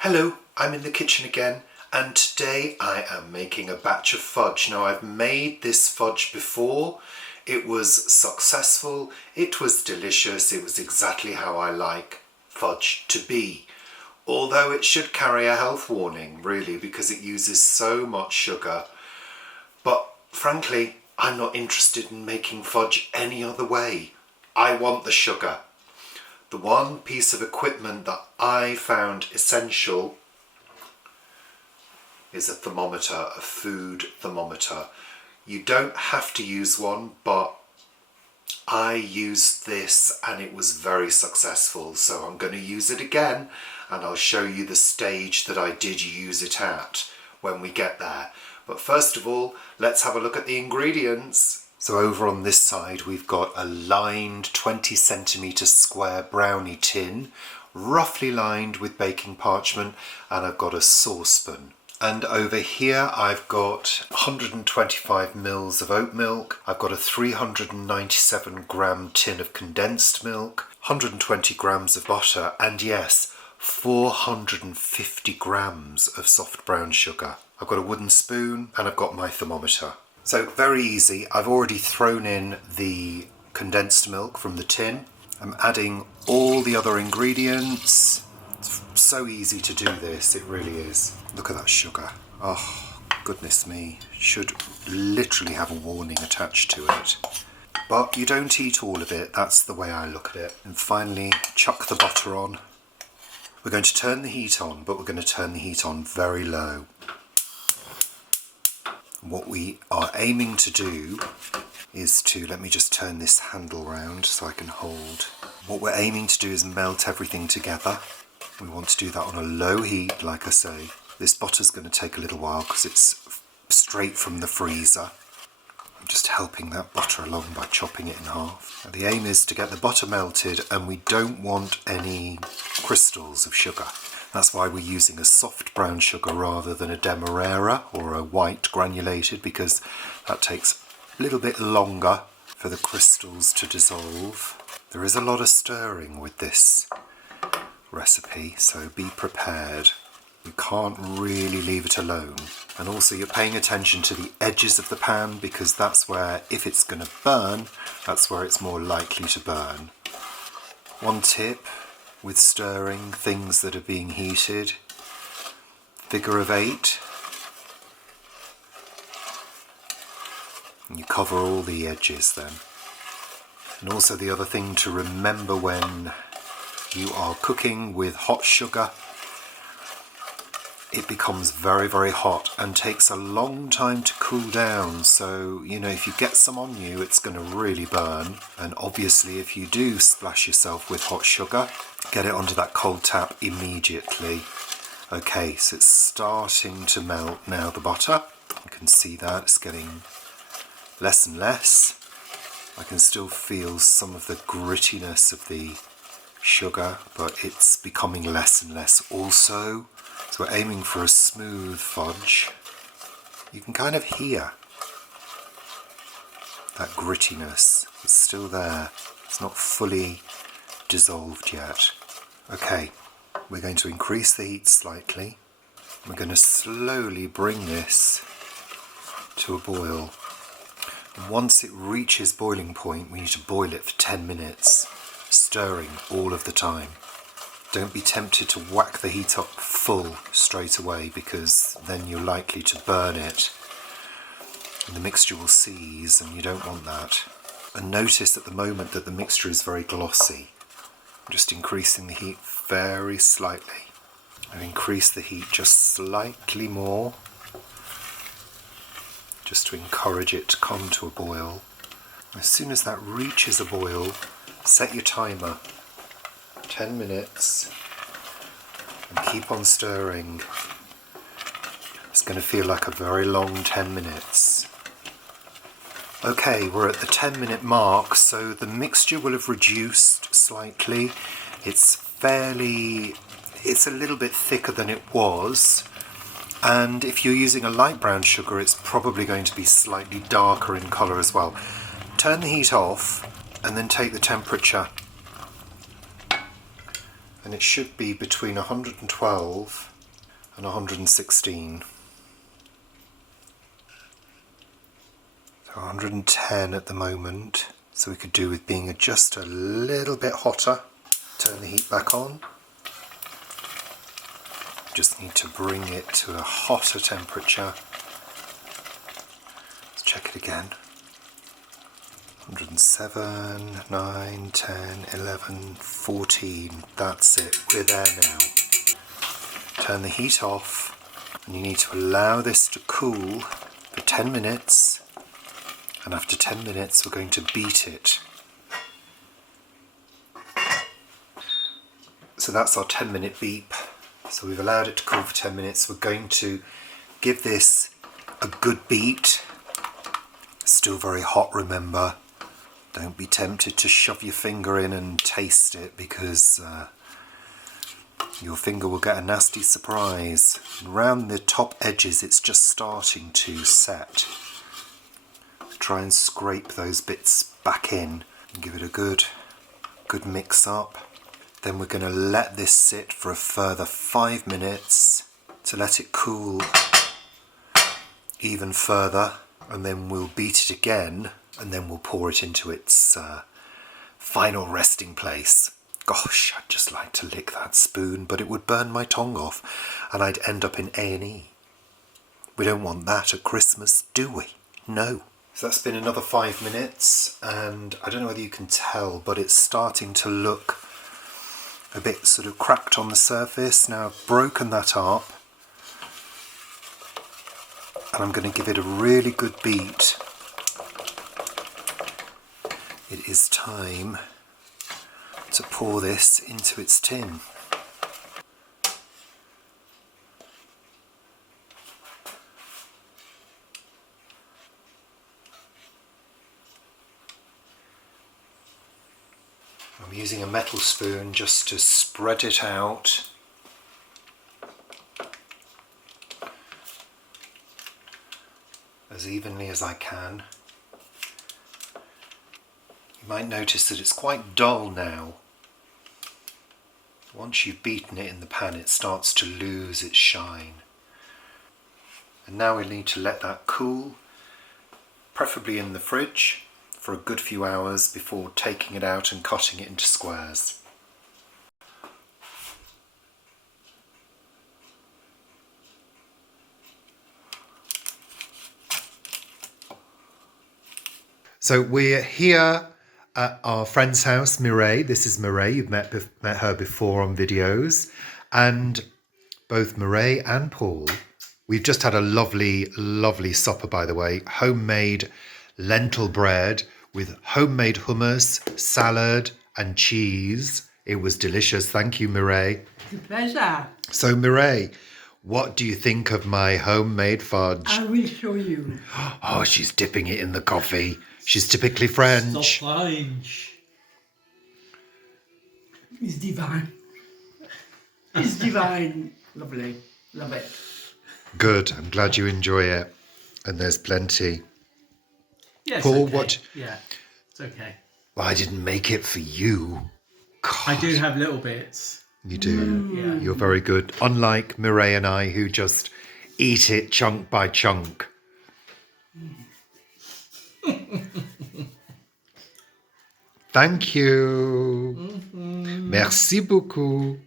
Hello, I'm in the kitchen again, and today I am making a batch of fudge. Now, I've made this fudge before. It was successful, it was delicious, it was exactly how I like fudge to be. Although it should carry a health warning, really, because it uses so much sugar. But frankly, I'm not interested in making fudge any other way. I want the sugar. The one piece of equipment that I found essential is a thermometer, a food thermometer. You don't have to use one, but I used this and it was very successful. So I'm going to use it again and I'll show you the stage that I did use it at when we get there. But first of all, let's have a look at the ingredients. So over on this side we've got a lined 20 centimetre square brownie tin, roughly lined with baking parchment, and I've got a saucepan. And over here I've got 125 mils of oat milk, I've got a 397 gram tin of condensed milk, 120 grams of butter, and yes, 450 grams of soft brown sugar. I've got a wooden spoon and I've got my thermometer. So very easy. I've already thrown in the condensed milk from the tin. I'm adding all the other ingredients. It's so easy to do this, it really is. Look at that sugar. Oh, goodness me. Should literally have a warning attached to it. But you don't eat all of it, that's the way I look at it. And finally, chuck the butter on. We're going to turn the heat on, but we're going to turn the heat on very low. What we are aiming to do is to, let me just turn this handle round so I can hold. What we're aiming to do is melt everything together. We want to do that on a low heat, like I say. This butter's going to take a little while because it's straight from the freezer. I'm just helping that butter along by chopping it in half. Now, the aim is to get the butter melted and we don't want any crystals of sugar. That's why we're using a soft brown sugar rather than a demerara or a white granulated, because that takes a little bit longer for the crystals to dissolve. There is a lot of stirring with this recipe, so be prepared. You can't really leave it alone. And also you're paying attention to the edges of the pan, because that's where, if it's going to burn, that's where it's more likely to burn. One tip with stirring things that are being heated: figure of 8. And you cover all the edges then. And also the other thing to remember when you are cooking with hot sugar, it becomes very, very hot and takes a long time to cool down. So, you know, if you get some on you, it's going to really burn. And obviously, if you do splash yourself with hot sugar, get it onto that cold tap immediately. Okay, so it's starting to melt now, the butter. You can see that it's getting less and less. I can still feel some of the grittiness of the sugar, but it's becoming less and less also. So we're aiming for a smooth fudge. You can kind of hear that grittiness. It's still there. It's not fully dissolved yet. Okay, we're going to increase the heat slightly. We're going to slowly bring this to a boil. And once it reaches boiling point, we need to boil it for 10 minutes, stirring all of the time. Don't be tempted to whack the heat up full straight away, because then you're likely to burn it and the mixture will seize, and you don't want that. And notice at the moment that the mixture is very glossy. I'm just increasing the heat very slightly. I've increased the heat just slightly more, just to encourage it to come to a boil. As soon as that reaches a boil, set your timer. 10 minutes, and keep on stirring. It's going to feel like a very long 10 minutes. Okay, we're at the 10-minute mark, so the mixture will have reduced slightly. It's a little bit thicker than it was, and if you're using a light brown sugar, it's probably going to be slightly darker in colour as well. Turn the heat off and then take the temperature and it should be between 112 and 116. So 110 at the moment, so we could do with being just a little bit hotter. Turn the heat back on. Just need to bring it to a hotter temperature. Let's check it again. 107, 9, 10, 11, 14. That's it, we're there now. Turn the heat off, and you need to allow this to cool for 10 minutes. And after 10 minutes, we're going to beat it. So that's our 10-minute beep. So we've allowed it to cool for 10 minutes. We're going to give this a good beat. Still very hot, remember. Don't be tempted to shove your finger in and taste it, because your finger will get a nasty surprise. Around the top edges, it's just starting to set. Try and scrape those bits back in and give it a good mix up. Then we're going to let this sit for a further 5 minutes to let it cool even further, and then we'll beat it again, and then we'll pour it into its final resting place. Gosh, I'd just like to lick that spoon, but it would burn my tongue off and I'd end up in A&E. We don't want that at Christmas, do we? No. So that's been another 5 minutes, and I don't know whether you can tell, but it's starting to look a bit sort of cracked on the surface. Now I've broken that up, and I'm going to give it a really good beat. It is time to pour this into its tin. I'm using a metal spoon just to spread it out. As evenly as I can. You might notice that it's quite dull now. Once you've beaten it in the pan, it starts to lose its shine. And now we need to let that cool, preferably in the fridge, for a good few hours before taking it out and cutting it into squares. So we're here at our friend's house, Mireille. This is Mireille. You've met her before on videos. And both Mireille and Paul, we've just had a lovely, lovely supper, by the way. Homemade lentil bread with homemade hummus, salad and cheese. It was delicious. Thank you, Mireille. It's a pleasure. So Mireille, what do you think of my homemade fudge? I will show you. Oh, she's dipping it in the coffee. She's typically French. It's divine. It's divine. Lovely. Love it. Good. I'm glad you enjoy it. And there's plenty. Yes, Paul, okay. what? Yeah, it's okay. Well, I didn't make it for you. God. I do have little bits. You do. Yeah. You're very good. Unlike Mireille and I, who just eat it chunk by chunk. Thank you. Merci beaucoup.